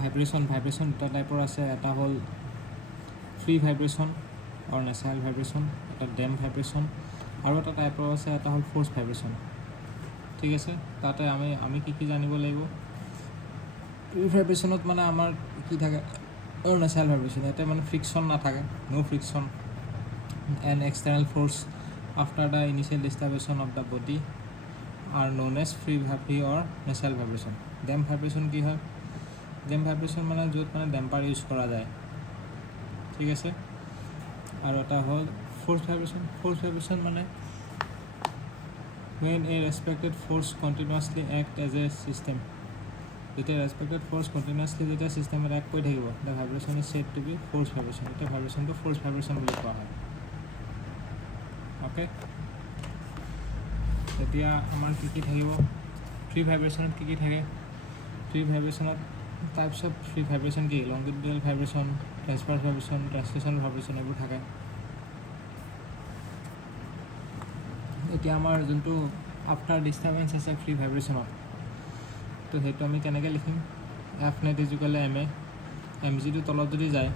Vibration দুটা টাইপৰ আছে এটা হ'ল ফ্ৰী ভাইব্ৰেশ্যন আৰু নেচাৰেল ভাইব্ৰেশ্যন এটা ডেম ভাইব্ৰেশ্যন আৰু এটা টাইপৰ আছে এটা হ'ল ফ'ৰ্চ ভাইব্ৰেশ্যন ঠিক আছে তাতে আমি কি জানিব লাগিব ফ্ৰী ভাইব্ৰেশ্যনত মানে আমাৰ কি থাকে আৰু নেচাৰেল ভাইব্ৰেশ্যন ইয়াতে মানে ফ্ৰিকশ্যন নাথাকে ন' friction and external force after the initial disturbance of the body are known as free or natural vibration damp vibration কি হয় ডেম ভাইব্ৰেশ্যন মানে য'ত মানে ডেম্পাৰ ইউজ কৰা যায় ঠিক আছে আৰু এটা হ'ল ফ'ৰ্চ ভাইব্ৰেশ্যন মানে when a respected force continuously act as a system যেতিয়া respected force continuously যেতিয়া চিষ্টেমত এক্ট কৰি থাকিব the vibration is said to be force vibration এটা ভাইব্ৰেশ্যনটো ফ'ৰ্চ ভাইব্ৰেশ্যন বুলি কোৱা হয় অ'কে এতিয়া আমাৰ কি থাকিব ফ্ৰী ভাইব্ৰেশ্যনত কি থাকে ফ্ৰী ভাইব্ৰেশ্যনত টাইপছ অফ ফ্ৰী ভাইব্ৰেশ্যন কি longitudinal vibration transverse vibration translation vibration এইবোৰ থাকে এতিয়া আমাৰ যোনটো আফটাৰ ডিষ্টাৰ্বেঞ্চ আছে ফ্ৰী ভাইব্ৰেশ্যনত তো সেইটো আমি কেনেকৈ লিখিম F net equal M A M জিটো তলত যদি যায়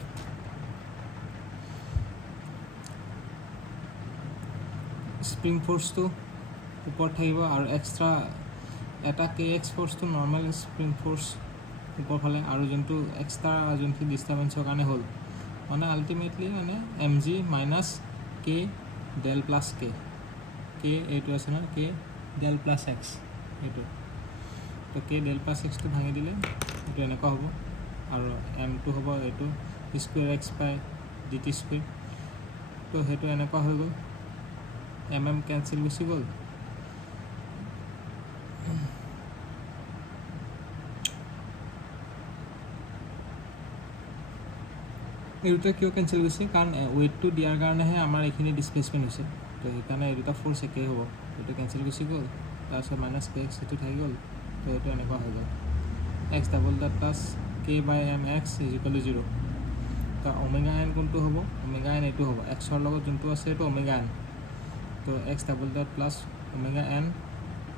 স্প্ৰিং ফ'ৰ্চটো ওপৰত থাকিব আৰু এক্সট্ৰা এটা কে এক্স ফ'ৰ্চটো নৰ্মেল স্প্ৰিং ফ'ৰ্চ ওপৰ ফালে আৰু যোনটো এক্সট্ৰা যোনখিনি ডিষ্টাৰ্বেঞ্চৰ কাৰণে হ'ল মানে আল্টিমেটলি মানে এম জি মাইনাছ কে ডেল প্লাছ কে এইটো আছে ন কে ডেল প্লাছ এক্স এইটো তো কে ডেল প্লাছ এক্সটো ভাঙি দিলে এইটো এনেকুৱা হ'ব আৰু এমটো হ'ব এইটো স্কুৱেৰ এক্স বাই ডি টি স্কুৱেৰ তো সেইটো এনেকুৱা হৈ গ'ল এম কেঞ্চেল গুচি গ'ল এই দুটা কিয় কেঞ্চেল গৈছে কাৰণ ৱেইটটো দিয়াৰ কাৰণেহে আমাৰ এইখিনি ডিছপ্লেচমেণ্ট হৈছে তো সেইকাৰণে এই দুটা ফ'ৰ্চ একেই হ'ব এইটো কেঞ্চেল গুচি গ'ল তাৰপিছত মাইনাছ কে এক্স এইটো থাকি গ'ল তো এইটো এনেকুৱা হৈ গ'ল x double dot plus K by M x is equal 0 তো ওমেগা এন কোনটো হ'ব ওমেগা এন এইটো হ'ব এক্সৰ লগত যোনটো আছে এইটো ওমেগা এন তো x double dot plus omega n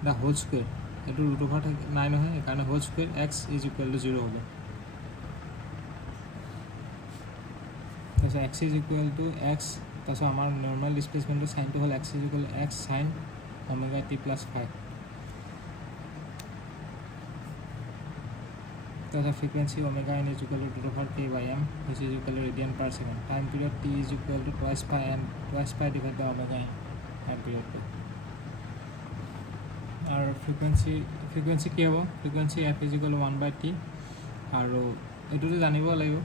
the whole square এইটো ৰুট অভাৰ নাই নহয় সেইকাৰণে হোল স্কুৱেৰ এক্স ইজিকেল 0 হ'ব তাৰপিছত X is equal to X তাৰপিছত আমাৰ নৰ্মেল ডিছপ্লেচমেণ্টটো চাইনটো হ'ল X is equal X sine omega T plus 5 তাৰপিছত frequency omega N is equal to root over K by M which is equal to radian per second time period T is equal to twice pi divide by omega N time পিৰিয়ডটো আৰু frequency কি হ'ব frequency F is equal 1 by T আৰু এইটোতো জানিব লাগিব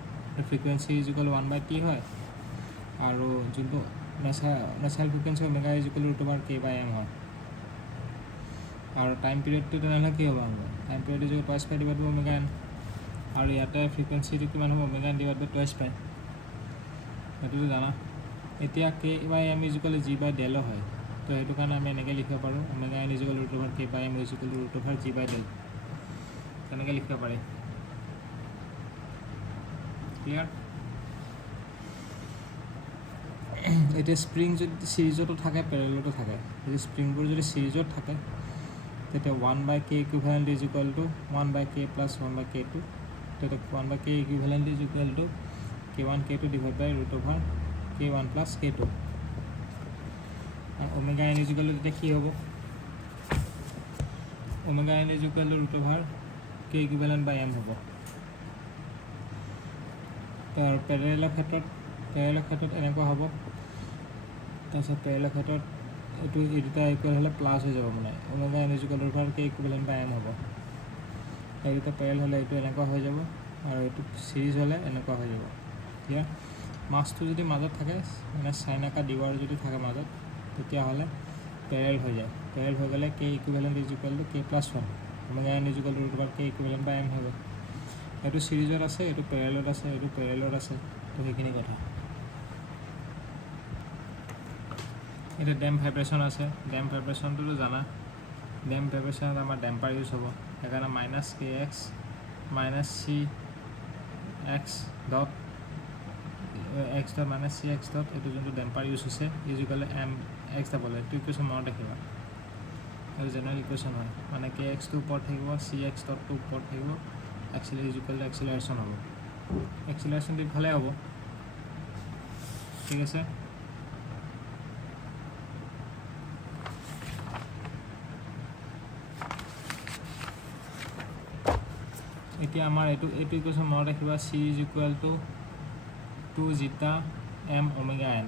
frequency is equal 1 by T হয় আৰু যোনটো natural frequency omega is equal root over K by m হয় আৰু টাইম পিৰিয়ডটো তেনেহ'লে কি হ'ব আমাৰ time period is equal twice pi divide by omega n আৰু ইয়াতে ফ্ৰিকুৱেঞ্চিটো কিমান হ'ব omega n divide by twice pi সেইটোতো জানা এতিয়া k by m is equal g by del হয় তো সেইটো কাৰণে আমি এনেকৈ লিখিব পাৰোঁ omega N is equal root over K by m is equal root over g by del তেনেকৈ লিখিব পাৰি ক্লিয়াৰ এতিয়া স্প্ৰিং যদি ছিৰিজতো থাকে পেৰেলতো থাকে যদি স্প্ৰিংবোৰ যদি ছিৰিজত থাকে তেতিয়া 1 by K equivalent is equal to 1 by K plus 1 by K two তেতিয়া 1 by K equivalent is equal to k1 k2 divide by root over k1 plus k2 আৰু omega N is equal to তেতিয়া কি হ'ব omega N is equal to root over K equivalent by M হ'ব তাৰ পেৰেলেলৰ ক্ষেত্ৰত এনেকুৱা হ'ব তাৰপিছত পেৰেলেলৰ ক্ষেত্ৰত এইটো এই দুটা ইকুৱেল হ'লে প্লাছ হৈ যাব মানে omega N is equal to root k equivalent by M হ'ব এই দুটা পেৰেল হ'লে এইটো এনেকুৱা হৈ যাব আৰু এইটো ছিৰিজ হ'লে এনেকুৱা হৈ যাব ঠিক মাছটো যদি মাজত থাকে মানে চাইন আকাৰ ডিৱাৰ যদি থাকে মাজত তেতিয়াহ'লে পেৰেল হৈ যায় পেৰেল হৈ গ'লে K equivalent is equal to K plus 1 omega N is equal to root over K equivalent by M হৈ গ'ল এইটো ছিৰিজত আছে এইটো পেৰেলত আছে এইটো পেৰেলত আছে তো সেইখিনি কথা এতিয়া ডেম ভাইব্ৰেশ্যন আছে ডেম ভাইব্ৰেশ্যনটোতো জানা ডেম ভাইব্ৰেশ্যনত আমাৰ ডেম্পাৰ ইউজ হ'ব সেইকাৰণে minus K X minus C X dot X dot minus C X dot এইটো যোনটো ডেম্পাৰ ইউজ হৈছে ইউজুৱেলি এম এক্স ডাবল এইটো ইকুৱেশ্যন মনত ৰাখিবা এইটো জেনেৰেল ইকুৱেশ্যন হয় মানে কে এক্সটো ওপৰত থাকিব চি এক্স ডটটো ওপৰত থাকিব এক্সিলাৰেশ্যন হ'ব এক্সিলাৰেশ্যনটো ইফালে হ'ব ঠিক আছে এতিয়া আমাৰ এইটো ইকুৱেশ্যন মনত ৰাখিবা c = 2 জিটা m ওমেগা n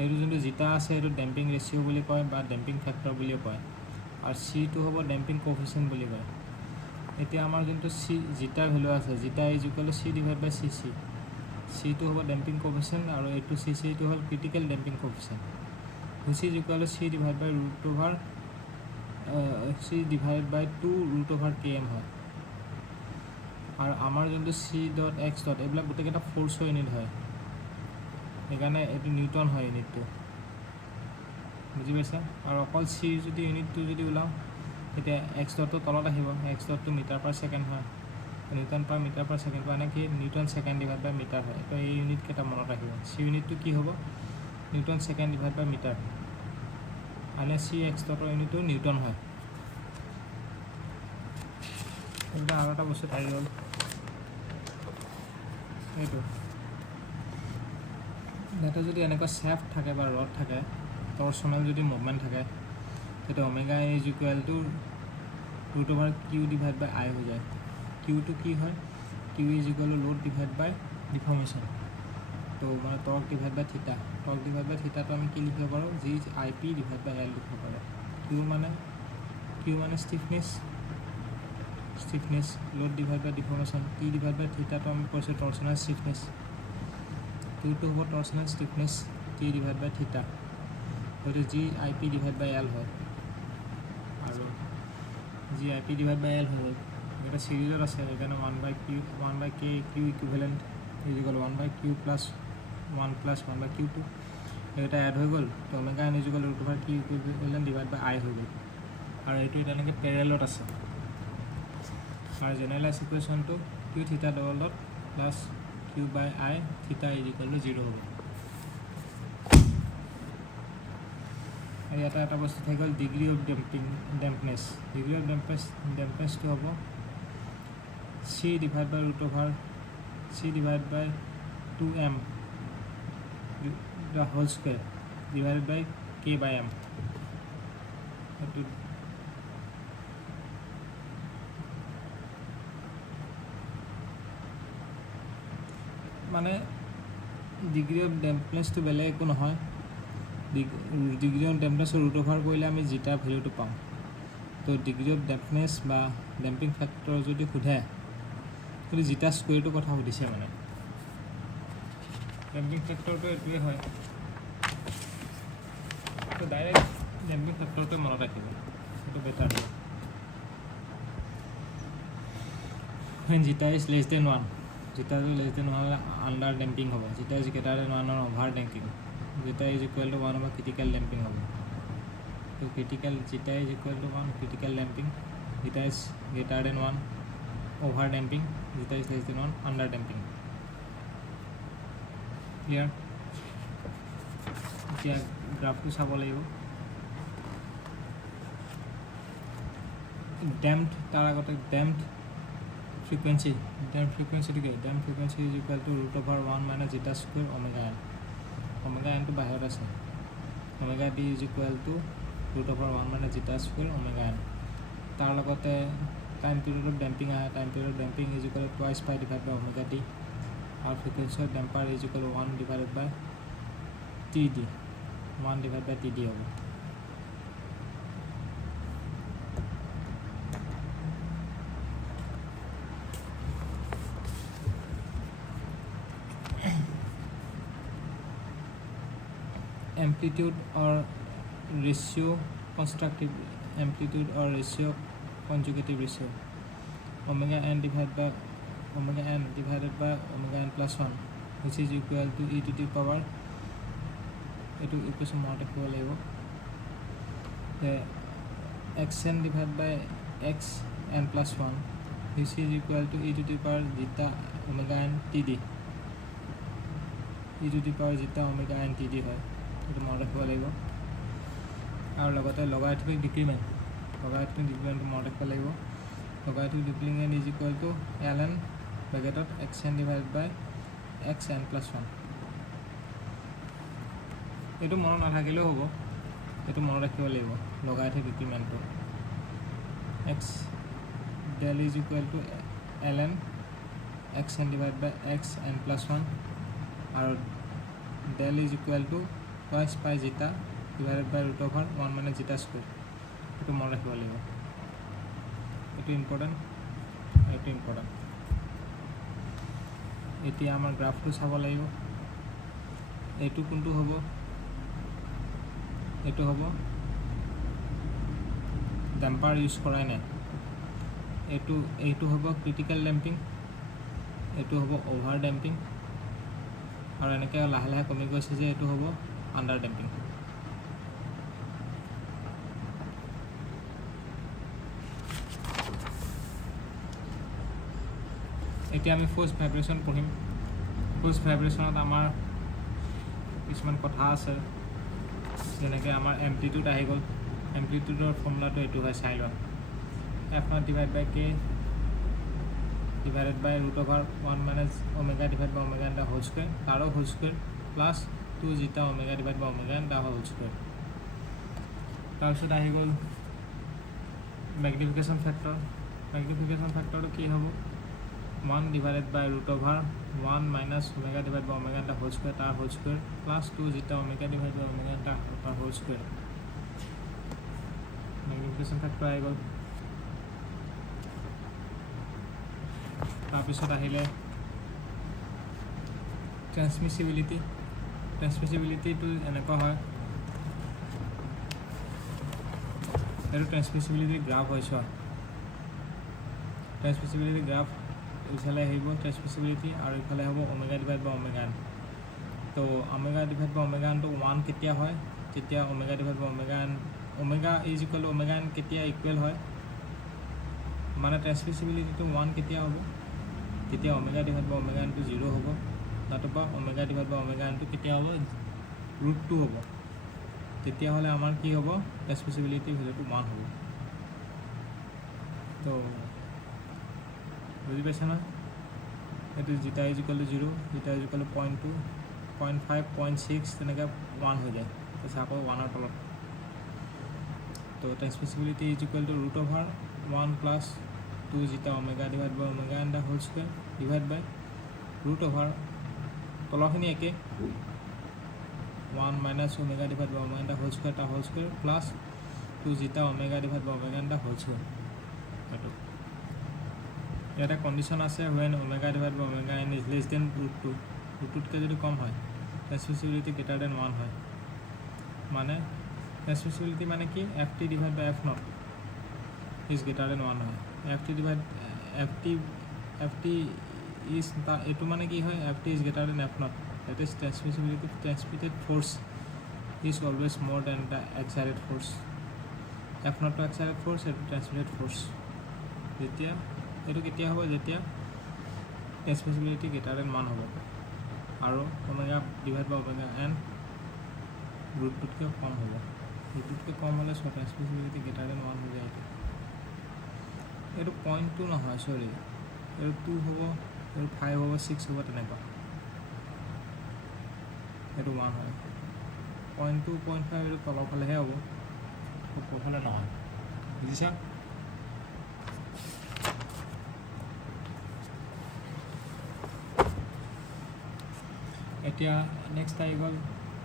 এইটো যোনটো জিটা আছে এইটো ডেম্পিং ৰেচিঅ' বুলি কয় বা ডেম্পিং ফেক্টৰ বুলিও কয় আৰু চিটো হ'ব ডেম্পিং কোএফিচিয়েণ্ট বুলি কয় এতিয়া আমাৰ যোনটো চি জিটাৰ ভেলু আছে জিটা = c/cc চিটো হ'ব ডেম্পিং কোএফিচিয়েণ্ট আৰু এইটো চিটো হ'ল critical ডেম্পিং কোএফিচিয়েণ্ট which is equal to c/2√km হয় আৰু আমাৰ যোনটো c.x. এইবিলাক গোটেইকেইটা ফ'ৰ্চৰ ইউনিট হয় সেইকাৰণে এইটো নিউটন হয় ইউনিটটো বুজি পাইছা আৰু অকল চিৰ যদি ইউনিটটো যদি ওলাওঁ তেতিয়া x.টো তলত আহিব x.টো মিটাৰ পাৰ ছেকেণ্ড হয় নিউটন পাৰ মিটাৰ পাৰ ছেকেণ্ড মানে কি নিউটন ছেকেণ্ড / মিটাৰ হয় তো এই ইউনিটকেইটা মনত ৰাখিব চি ইউনিটটো কি হ'ব নিউটন ছেকেণ্ড / মিটাৰ মানে cx.ৰ ইউনিটটো নিউটন হয় এটা আৰু এটা বস্তু আহি গ'ল এইটো এটা যদি এনেকুৱা শ্যাফ্ট থাকে বা ৰড থাকে টৰ্চনেল যদি মুভমেণ্ট থাকে তেতিয়া ওমেগা = √q/i হৈ যায় কিউটো কি হয় q = লোড / ডিফৰ্মেশ্যন তো মানে টৰ্ক / থিটা থিটাটো আমি কি লিখিব পাৰোঁ g/i/L লিখিব পাৰোঁ q মানে ষ্টিফনেছ লোড / ডিফৰ্মেশ্যন t/থিটাটো আমি কৈছোঁ টৰ্চনেল ষ্টিফনেছ টো হ'ব টৰ্চনেল ষ্টিফনেছ t/থিটা গতিকে g/i/L হয় আৰু g/i/L হৈ গ'ল এটা চিৰিজত আছে সেইকাৰণে 1/k q equivalent = 1/q + 1 + 1/q2 এইটা এড হৈ গ'ল তো omega n = √q equivalent / i হৈ গ'ল আৰু এইটো তেনেকৈ পেৰেলত আছে আৰু জেনেৰেলাইজ ইকুৱেশ্যনটো q θ + q/i θ = 0 হ'ব আৰু এটা বস্তু থাকি গ'ল ডিগ্ৰী অফ ডেম্পনেছ ডেম্পনেছটো হ'ব c/√2m the whole square divided by k/m মানে ডিগ্ৰী অফ ডেম্পনেছটো বেলেগ একো নহয় ডিগ্ৰী অফ ডেম্পনেছৰ √ওভাৰ কৰিলে আমি জিটাৰ ভেলুটো পাওঁ তো ডিগ্ৰী অফ ডেম্পনেছ বা ডেম্পিং ফেক্টৰ যদি সোধে কিন্তু জিটা স্কুৱেৰটোৰ কথা সুধিছে মানে ডেম্পিং ফেক্টৰটো এইটোৱে হয় তো ডাইৰেক্ট ডেম্পিং ফেক্টৰটোৱে মনত ৰাখিব সেইটো বেটাৰ হ'ব when zeta is less than 1 zeta is less than 1 হ'লে আণ্ডাৰ ডেম্পিং হ'ব zeta is greater than 1 over damping zeta is equal to 1 critical damping হ'ব তো zeta is equal to 1 critical damping zeta is greater than 1 over damping zeta is less than 1 under damping clear এতিয়া গ্ৰাফটো চাব লাগিব damped তাৰ আগতে damped ফ্ৰিকুৱেঞ্চিটো কি damp frequency = √1 - zeta square omega n omega nটো বাহিৰত আছে omega d = √1 - zeta square omega n তাৰ লগতে টাইম পিৰিয়ড অফ ডেম্পিং আহে time period of damping = twice pi / omega d আৰু frequency of damper = 1/td 1/td হ'ব amplitude or ratio constructive amplitude or ratio conjugative ratio omega n divided by omega n plus 1 which is equal to e to the power etu equation mode rakhibole lagbo xn divided by x n plus 1 which is equal to e to the power zeta omega n td e to the power zeta omega n td হয় এইটো মনত ৰাখিব লাগিব আৰু লগতে logarithmic ডিক্ৰিমেণ্ট মনত ৰাখিব লাগিব logarithm rippling n is equal to ln bracket xn divided by xn plus 1 এইটো মনত নাথাকিলেও হ'ব এইটো মনত ৰাখিব লাগিব logarithm incrementটো x del is equal to ln xn divided by xn plus 1 আৰু del is equal to twice pi zeta divided by root over 1 minus zeta square এইটো মনত ৰাখিব লাগিব এইটো ইম্পৰ্টেণ্ট এতিয়া আমাৰ গ্ৰাফটো চাব লাগিব এইটো কোনটো হ'ব এইটো হ'ব ডেম্পাৰ ইউজ কৰাই নাই এইটো হ'ব ক্ৰিটিকেল ডেম্পিং এইটো হ'ব অভাৰ ডেম্পিং আৰু এনেকৈ লাহে লাহে কমি গৈছে যে এইটো হ'ব আণ্ডাৰ ডেম্পিং এতিয়া আমি ফ'ৰ্চ ভাইব্ৰেশ্যন পঢ়িম ফ'ৰ্চ ভাইব্ৰেশ্যনত আমাৰ কিছুমান কথা আছে যেনেকৈ আমাৰ এম্প্লিটিউড আহি গ'ল এম্প্লিটিউডৰ ফৰ্মুলাটো এইটো হয় চাই লোৱা f0 divide by k divided by root over 1 minus omega divided by omega and the whole square taro whole square plus 2 zeta omega divided by omega and the whole square তাৰপিছত আহি গ'ল ম্যাগনিফিকেশ্যন factor কি হ'ব 1 divided by root over 1 minus omega divided by omega and the whole square tar whole square plus 2 zeta omega divided by omega and the whole square magnification factor আহি গ'ল তাৰপিছত আহিলে ট্ৰান্সমিছিবিলিটিটো এনেকুৱা হয় এইটো ট্ৰান্সমিছিবিলিটি গ্ৰাফ হৈছে ট্ৰান্সমিছিবিলিটি গ্ৰাফ এইফালে আহিব ট্ৰান্সমিছিবিলিটি আৰু এইফালে হ'ব omega divide by omega n তো ওমেগা ডিভাইড বাই ওমেগা এনটো 1 কেতিয়া হয় যেতিয়া omega divide by omega n omega is equal to omega n কেতিয়া ইকুৱেল হয় মানে ট্ৰান্সমিছিবিলিটিটো 1 কেতিয়া হ'ব তেতিয়া ওমেগা ডিভাইড বাই ওমেগা এনটো 0 হ'ব নতুবা ওমেগা ডিভাইড বাই ওমেগা এনটো কেতিয়া হ'ব √2 হ'ব তেতিয়াহ'লে আমাৰ কি হ'ব ট্ৰান্সমিছিবিলিটি ভেলুটো 1 হ'ব তো বুজি পাইছে না এইটো zeta is equal to 0 zeta is equal to 0.2 0.5 0.6 তেনেকৈ 1 হৈ যায় তাৰপিছত আকৌ 1ৰ তলত তো transmissibility is equal to root over 1 plus 2 zeta omega divided by omega and the whole square divided by root over তলখিনি একে 1 minus omega divided by omega and the whole square plus 2 zeta omega divided by omega and the whole square এইটো এটা condition আছে when omega divided by omega n is less than √2 √2কে যদি কম হয় transmissibility greater than 1 হয় মানে transmissibility মানে কি ft divided by f0 is greater than 1 হয় ft is এটো মানে কি হয় ft is greater than f0 that is transmissibility transmitted force is always more than the exerted force f0 to exerted force and transmitted force যেতিয়া এটো কেতিয়া হ'ব যেতিয়া transmissibility greater than 1 হ'ব আৰু omega divide by omega n √2কে কম হ'ব √2কে কম হ'লে so transmissibility greater than 1 হৈ যায় এইটো 0.2 নহয় সৰি এইটো 2 হ'ব এইটো 5 হ'ব 6 হ'ব তেনেকুৱা এইটো 1 হয় 0.2 0.5 এইটো তলৰ ফালেহে হ'ব ওপৰফালে নহয় বুজিছা এতিয়া নেক্সট আহি গ'ল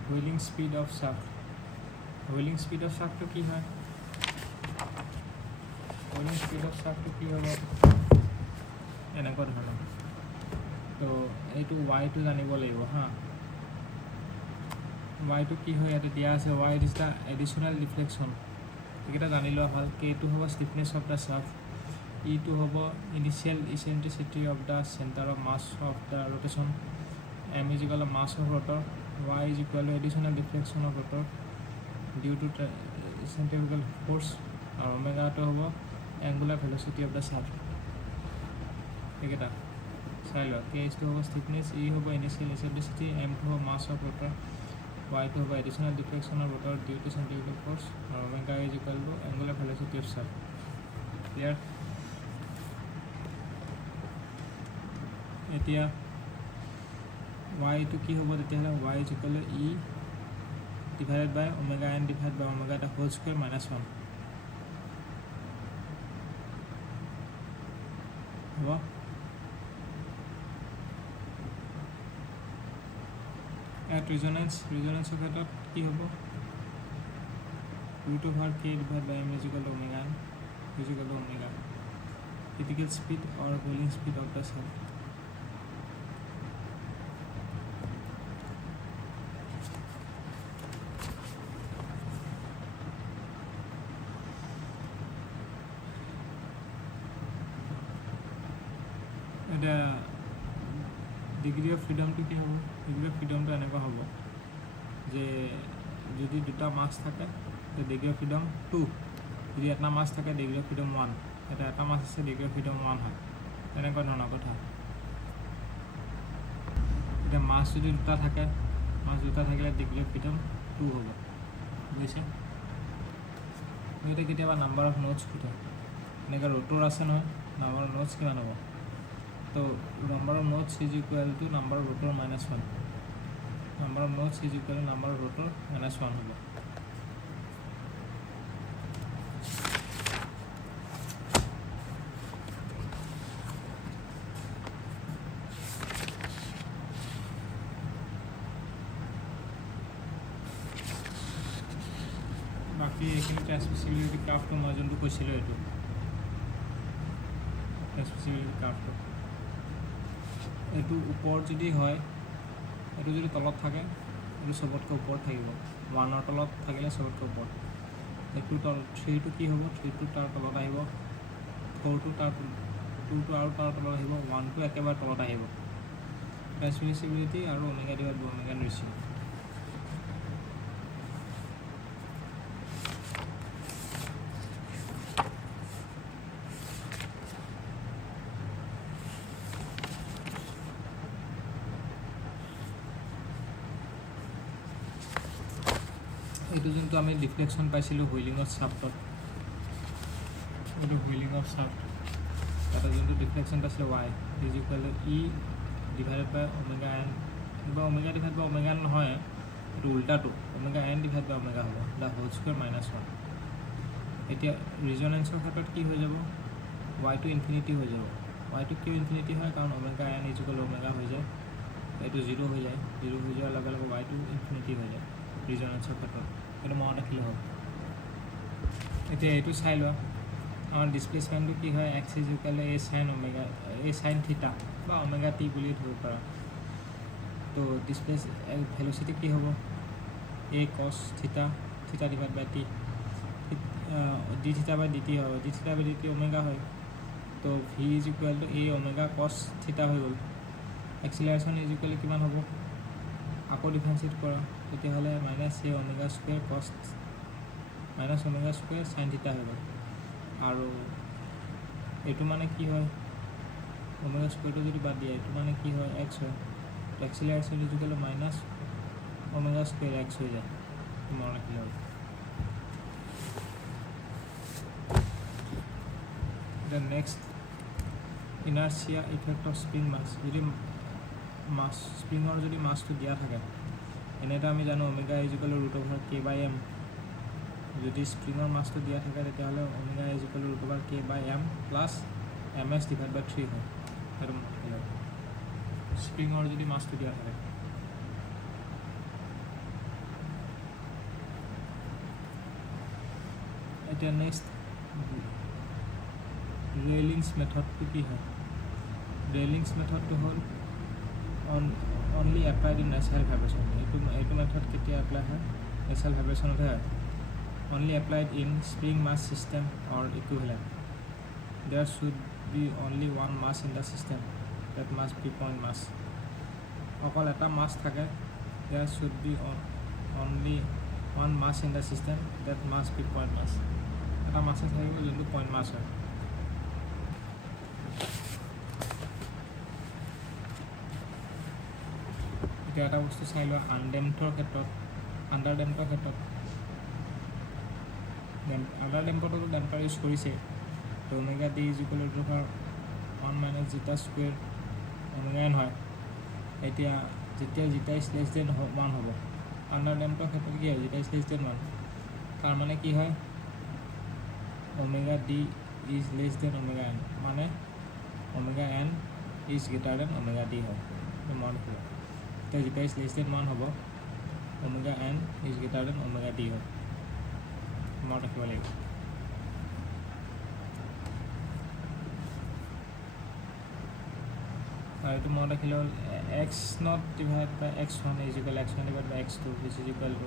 whirling speed of shaft whirling speed of শ্যাফ্টটো কি হয় হুইলিং স্পীড অফ শ্যাফ্টটো কি হ'ব এনেকুৱা ধৰণৰ তো এইটো ৱাইটো জানিব লাগিব হা ৱাইটো কি হয় ইয়াতে দিয়া আছে y is the additional reflection এইকেইটা জানি লোৱা ভাল কেটো হ'ব ষ্টিফনেছ অফ দ্য শ্যাফ্ট ইটো হ'ব initial eccentricity of the centre of mass of the rotation m is equal to mass of rotor y is equal to additional deflection of rotor due to centrifugal force और omega to होगा angular velocity of the shaft ठीक है ता चलो k is to होगा stiffness e होगा initial eccentricity m to होगा mass of rotor y to होगा additional deflection of rotor due to centrifugal force और omega is equal to angular velocity of shaft clear এতিয়া y টো কি হ'ব তেতিয়াহ'লে y is equal to e divided by omega n divided by omega the whole square minus 1 হ'ব at resonance ক্ষেত্ৰত কি হ'ব root over k divided by m is equal to omega n is equal to omega critical speed or boiling speed of the cell এটা degree of ফ্ৰীডমটো কি হ'ব degree of ফ্ৰীডমটো এনেকুৱা হ'ব যে যদি দুটা মাছ থাকে তো ডিগ্ৰী অফ ফ্ৰীডম 2 যদি এটা মাছ থাকে ডিগ্ৰী অফ ফ্ৰীডম 1 এটা মাছ আছে ডিগ্ৰী অফ ফ্ৰীডম 1 হয় তেনেকুৱা ধৰণৰ কথা এতিয়া মাছ যদি দুটা থাকে মাছ দুটা থাকিলে ডিগ্ৰী অফ ফ্ৰীডম 2 হ'ব বুজিছে এতিয়া কেতিয়াবা নাম্বাৰ অফ নোটছ সোধে এনেকৈ ৰোটৰ আছে নহয় নাম্বাৰ অফ নোটছ কিমান হ'ব तो number of nodes is equal to number of rotor minus 1 number of nodes is equal to number of rotor minus 1 होगा बाकी এইখিনি ট্ৰান্সমিছিবিলিটি কাৰ্ভটো মই যোনটো কৈছিলোঁ এইটো ট্ৰান্সমিছিবিলিটি কাৰ্ভটো এইটো ওপৰত যদি হয় এইটো যদি তলত থাকে এইটো চবতকৈ ওপৰত থাকিব 1ৰ তলত থাকিলে চবতকৈ ওপৰত এইটো তলত 3টো কি হ'ব 3টো তাৰ তলত আহিব 4টো তাৰ 2টো আৰু তাৰ তলত আহিব 1টো একেবাৰে তলত আহিব ট্ৰান্সমিছিবিলিটি আৰু omega divide by omega ratio এইটো যোনটো আমি ডিফ্লেকশ্যন পাইছিলোঁ হুইলিং অফ শ্বাফ্টত এইটো হুইলিং অফ শ্বাফ্ট এটা যোনটো ডিফ্লেকশ্যন পাইছিলে y is equal to e divided by omega n বা ওমেগা ডিভাইড বাই ওমেগা নহয় এইটো উল্টাটো omega n divide by omega হ'ব দ্য হোল স্কুৱেৰ মাইনাছ 1 এতিয়া ৰিজনেঞ্চৰ ক্ষেত্ৰত কি হৈ যাব y টো ইনফিনিটি হৈ যাব y টো কিয় ইনফিনিটি হয় কাৰণ omega n is equal to omega হৈ যায় এইটো 0 হৈ যায় 0 হৈ যোৱাৰ লগে লগে y টো ইনফিনিটি হৈ যায় ৰিজনেঞ্চৰ ক্ষেত্ৰত এইটো মনত ৰাখিলে হ'ল এতিয়া এইটো চাই লোৱা আমাৰ ডিছপ্লেচমেণ্টটো কি হয় x is equal two A sign থিটা বা ওমেগা টি বুলি ধৰিব পাৰা তো ডিছপ্লেচ ভেলচিটি কি হ'ব এ কছ থিটা থিটা ডিভাইড বাই টি ডি থিটা বাই ডি টি হয় ডি থিটা বাই ডি টি ওমেগা হয় তো V is equal two A omega কছ থিটা হৈ গ'ল এক্সিলাৰেশ্যন ইজ ইকুৱেল কিমান হ'ব আকৌ ডিফাৰেঞ্চিয়েট কৰা তেতিয়াহ'লে মাইনাছ এ ওমেগা স্কুৱেৰ কছ মাইনাছ ওমেগা স্কুৱেৰ চাইন থিটা হৈ গ'ল আৰু এইটো মানে কি হয় ওমেগা স্কুৱেৰটো যদি বাদ দিয়ে এইটো মানে কি হয় এক্স হয় acceleration is equal minus omega square X হৈ যায় মনত ৰাখিলে হ'ল এতিয়া next inertia effect of spring mass যদি মাছ স্প্ৰিঙৰ যদি মাছটো দিয়া থাকে এনেতো আমি জানো omega is equal root over K by M যদি স্প্ৰিঙৰ মাছটো দিয়া থাকে তেতিয়াহ'লে omega is equal root over K by M plus M S divide by 3 হয় সেইটো স্প্ৰিঙৰ যদি মাছটো দিয়া থাকে এতিয়া নেক্সট ৰেইলিংছ মেথডটো কি হয় ৰেইলিংছ মেথডটো হ'ল only applied in natural vibration এইটো মেথড কেতিয়া এপ্লাই হয় natural vibrationতে হয় only applied in spring mass system or equivalent there should be only one mass in the system that must be point mass অকল এটা মাছ থাকে there should be only one mass in the system that must be point mass এটা মাছ থাকিব যোনটো point mass হয় এতিয়া এটা বস্তু চাই লোৱা আনডেম্পডৰ ক্ষেত্ৰত আণ্ডাৰডেম্পডৰ ক্ষেত্ৰত আণ্ডাৰডেম্পডতো ডেম্পাৰ ইউজ কৰিছে তো omega D is equal to 1 minus zeta square omega N হয় এতিয়া যেতিয়া জিটা ইজ লেছ দেন 1 হ'ব আণ্ডাৰ ডেম্পৰ ক্ষেত্ৰত কি হয় জিটা ইজ লেছ দেন 1 তাৰ মানে কি হয় omega D is less than omega N মানে omega N is greater than omega D হয় মন ৰাখিব এতিয়া জিটা ইজ লেছ দেন 1 হ'ব omega N is greater than omega D হয় মন ৰাখিব লাগিব আৰু এইটো মনত ৰাখিলে হ'ল x not divide by x1 is equal x1 divide by x2 which is equal to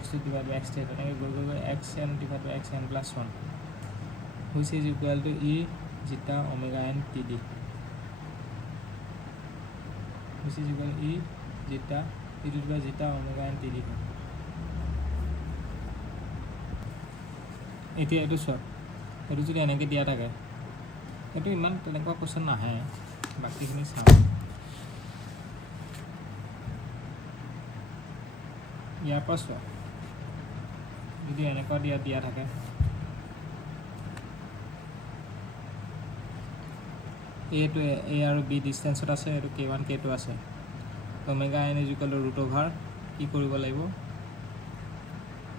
x2 divide by x3 তেনেকৈ গৈ গৈ গৈ xn divide by xn plus 1 which is equal to e zeta omega N T D which is equal to e zeta E to the zeta omega N T D হয় এতিয়া এইটো চোৱা এইটো যদি এনেকৈ দিয়া থাকে এইটো ইমান তেনেকুৱা কুৱেশ্যন নাহে বাকীখিনি চাম ইয়াৰ পৰা চোৱা যদি এনেকুৱা দিয়া থাকে এইটো এ আৰু বি ডিষ্টেঞ্চত আছে এইটো k1 k2 আছে omega N is equal to root over কি কৰিব লাগিব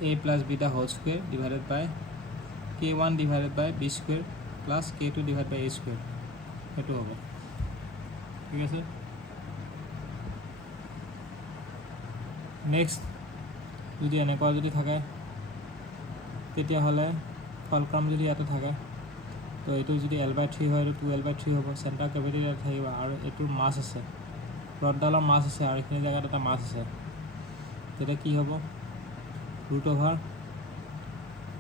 a plus B the whole square divided by k1 divided by B square plus k2 divide by a square সেইটো হ'ব ঠিক আছে নেক্সট যদি এনেকুৱা যদি থাকে তেতিয়াহ'লে ফলক্ৰাম যদি ইয়াতে থাকে তো এইটো যদি L/3 হয় এইটো 2L/3 হ'ব চেণ্টাৰ কেভিটি ইয়াত থাকিব আৰু এইটোৰ মাছ আছে ৰডডালৰ মাছ আছে আৰু এইখিনি জেগাত এটা মাছ আছে তেতিয়া কি হ'ব ৰুট অভাৰ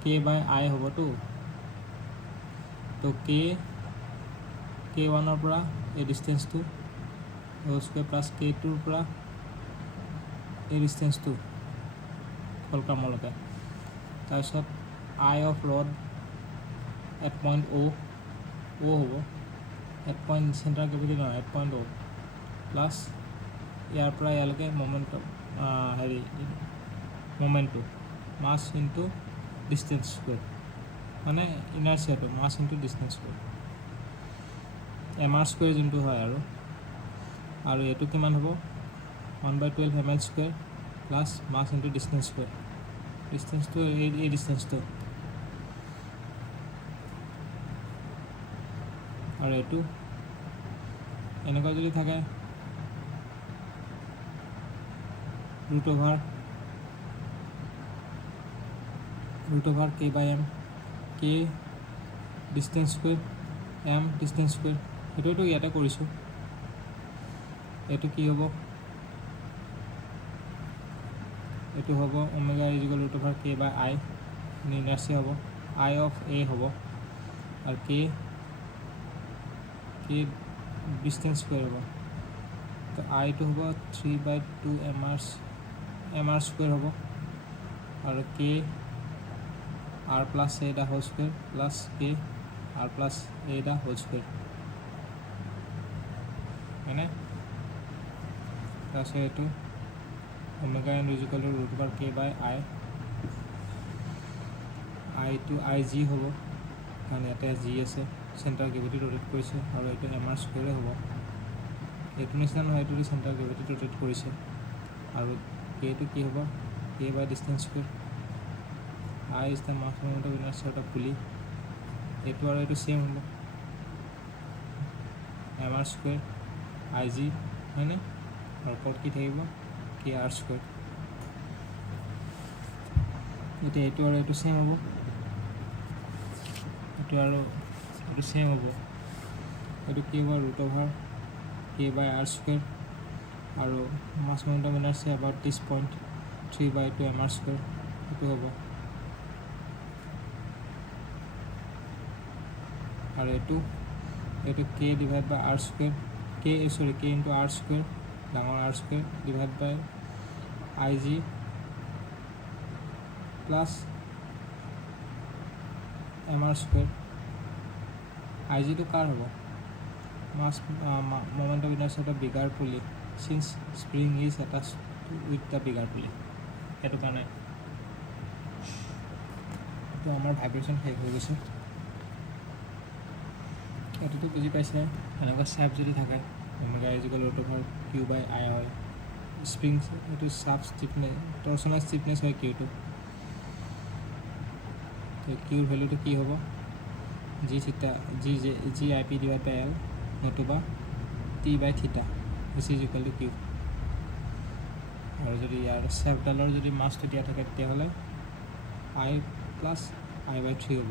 k/i হ'বতো তো k1ৰ পৰা এই ডিষ্টেঞ্চটো হোল স্কুৱেৰ প্লাছ k2ৰ পৰা এই ডিষ্টেঞ্চটো ফলক্ৰামলৈকে তাৰপিছত I of rod at point O' হ'ব এট পইণ্ট চেণ্টাৰ কেভিটি নহয় এট পইণ্ট অ' প্লাছ ইয়াৰ পৰা ইয়ালৈকে মোমেণ্টটো মাছ ইনটু ডিষ্টেঞ্চ স্কুৱেৰ মানে ইনাৰ্চিয়াটো mass into distance square mr square যোনটো হয় আৰু এইটো কিমান হ'ব 1/12 ml square plus mass into distance square ডিষ্টেঞ্চটো এই ডিষ্টেঞ্চটো আৰু এইটো এনেকুৱা যদি থাকে root over k/m k distance square m distance square সেইটোতো ইয়াতে কৰিছোঁ এইটো কি হ'ব এইটো হ'ব omega is equal root over k/i inertia হ'ব i অফ a হ'ব আৰু k ডিষ্টেঞ্চ স্কুৱেৰ হ'ব তো আইটো হ'ব 3/2 mr স্কুৱেৰ হ'ব আৰু k r plus a the whole square plus k r plus a the whole square হয়নে তাৰপিছত এইটো omega N is equal to root over k/i আইটো IG হ'ব কাৰণ ইয়াতে g আছে চেণ্টাৰ গ্ৰেভিটি ৰোটেট কৰিছে আৰু এইটো mr স্কুৱেৰে হ'ব এইটো নিচিনা নহয় এইটো চেণ্টাৰ গ্ৰেভিটি ৰোটেট কৰিছে আৰু kটো কি হ'ব k/ডিষ্টেঞ্চ square I is the mass moment of inertia of the pulley এইটো আৰু এইটো সেম হ'ব mr স্কুৱেৰ IG হয়নে আৰু ক'ত কি থাকিব kr স্কুৱেৰ এতিয়া এইটো আৰু এইটো সেম হ'ব এইটো আৰু এইটো সেম হ'ব এইটো কি হ'ব ৰুট অভাৰ k/r স্কুৱেৰ আৰু mass moment of inertia about this point 3/2 mr square এইটো হ'ব আৰু এইটো k divide by r square k into r square ডাঙৰ r square divide by IG plus mr square IGটো কাৰ হ'ব mass moment of inertia of the bigger pulley since spring is attach with the bigger pulley সেইটো কাৰণে এইটো আমাৰ vibration শেষ হৈ গৈছে এইটোতো বুজি পাইছে এনেকুৱা চেপ যদি থাকে omega is equal root over q by I হয় স্প্ৰিং এইটো চাব ষ্টিফনেছ টৰ্চনাল ষ্টিফনেছ হয় কিউটো তো কিউৰ ভেলুটো কি হ'ব G theta G I P divide by L নতুবা T by theta which is equal to Q আৰু যদি ইয়াৰ চেফডালৰ যদি মাছটো দিয়া থাকে তেতিয়াহ'লে আই প্লাছ আই বাই 3 হ'ব